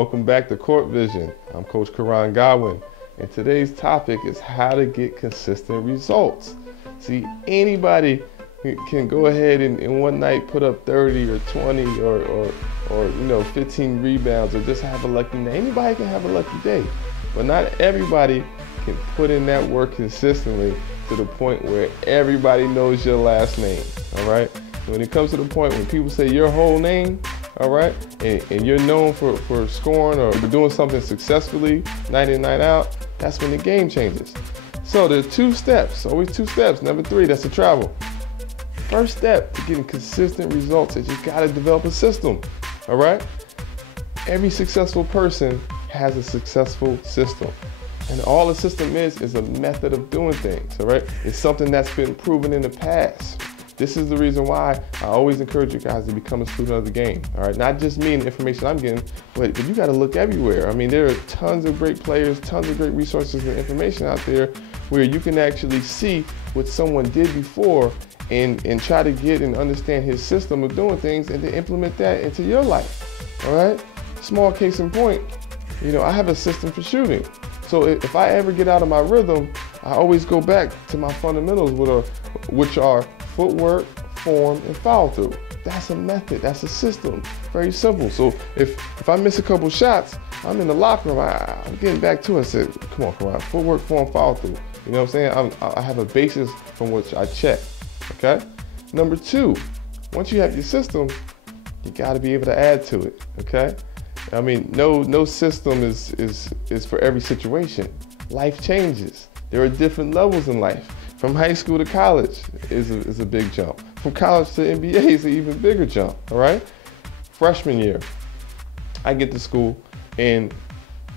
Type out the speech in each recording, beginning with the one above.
Welcome back to Court Vision. I'm Coach Koran Godwin, and today's topic is how to get consistent results. See, anybody can go ahead and in one night put up 30 or 20 or 15 rebounds or just have a lucky day. Anybody can have a lucky day, but not everybody can put in that work consistently to the point where everybody knows your last name. All right. When it comes to the point when people say your whole name, all right, and you're known for scoring or doing something successfully night in, night out, that's when the game changes. So there's two steps, always two steps. Number 3, that's the travel. First step to getting consistent results is you gotta develop a system, all right? Every successful person has a successful system. And all a system is a method of doing things, all right? It's something that's been proven in the past. This is the reason why I always encourage you guys to become a student of the game, all right? Not just me and the information I'm getting, but you gotta look everywhere. I mean, there are tons of great players, tons of great resources and information out there where you can actually see what someone did before and try to get and understand his system of doing things and to implement that into your life, all right? Small case in point, I have a system for shooting. So if I ever get out of my rhythm, I always go back to my fundamentals, which are footwork, form, and follow through. That's a method, that's a system, very simple. So if I miss a couple shots, I'm in the locker room, I'm getting back to it. I said, come on, footwork, form, follow through. You know what I'm saying? I have a basis from which I check, okay? Number 2, once you have your system, you gotta be able to add to it, okay? I mean, no system is for every situation. Life changes. There are different levels in life. From high school to college is a big jump. From college to NBA is an even bigger jump, all right? Freshman year, I get to school, and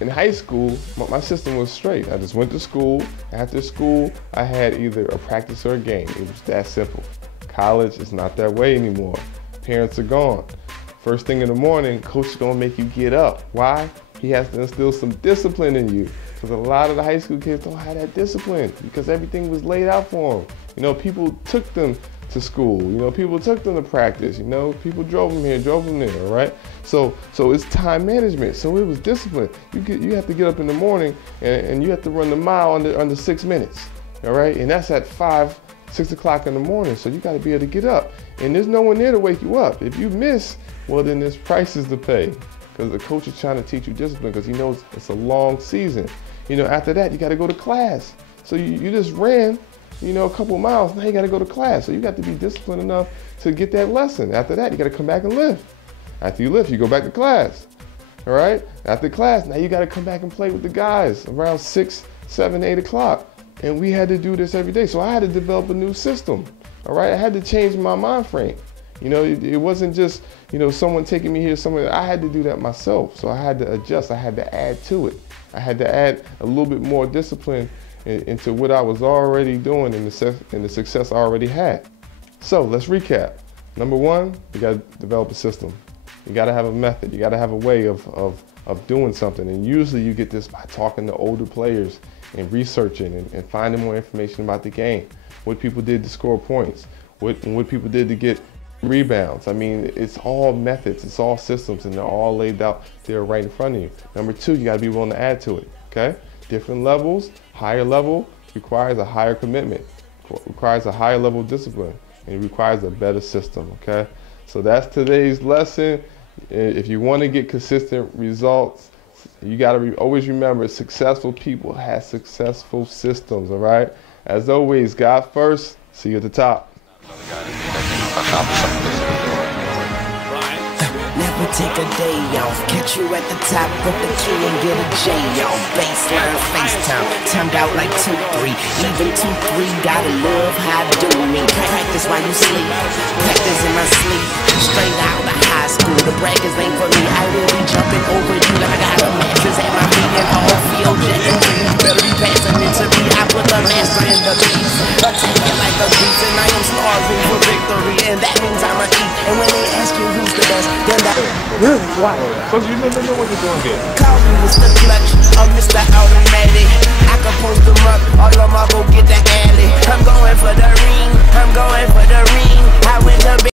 in high school, my system was straight. I just went to school. After school, I had either a practice or a game. It was that simple. College is not that way anymore. Parents are gone. First thing in the morning, coach is gonna make you get up. Why? He has to instill some discipline in you. Because a lot of the high school kids don't have that discipline because everything was laid out for them. People took them to school. People took them to practice. People drove them here, drove them there, all right? So it's time management. So it was discipline. You have to get up in the morning and you have to run the mile under 6 minutes, all right? And that's at 5, 6 o'clock in the morning. So you got to be able to get up. And there's no one there to wake you up. If you miss, well, then there's prices to pay because the coach is trying to teach you discipline because he knows it's a long season. After that, you got to go to class. So you just ran, a couple miles. Now you got to go to class. So you got to be disciplined enough to get that lesson. After that, you got to come back and lift. After you lift, you go back to class. All right? After class, now you got to come back and play with the guys around 6, 7, 8 o'clock. And we had to do this every day. So I had to develop a new system. All right? I had to change my mind frame. It wasn't just, someone taking me here somewhere. I had to do that myself. So I had to adjust. I had to add to it. I had to add a little bit more discipline into what I was already doing and the success I already had. So let's recap. Number 1, you got to develop a system. You got to have a method. You got to have a way of doing something. And usually you get this by talking to older players and researching and finding more information about the game, what people did to score points, what people did to get rebounds. I mean, it's all methods, it's all systems, and they're all laid out there right in front of you. Number 2, you gotta be willing to add to it, okay? Different levels, higher level requires a higher commitment, requires a higher level of discipline, and it requires a better system, okay? So that's today's lesson. If you wanna get consistent results, you gotta always remember successful people have successful systems, all right? As always, God first, see you at the top. Never take a day off. Catch you at the top with the key and get a J off. Baseline, FaceTime, timed out like 2-3. Even 2-3, gotta love how I do me. Practice while you sleep, practice in my sleep. Straight out of high school, the braggers ain't for me. I will be jumping over you like I got a mattress at my feet and all field jetting. You better be passing it to me. I put the master in the beast. Attack it like a beast, and I am starving for victory. And that means I'ma eat. And when they ask you who's the best, then that Really? Why? Because you never know what you're doing here. Call me Mr. Clutch or Mr. Out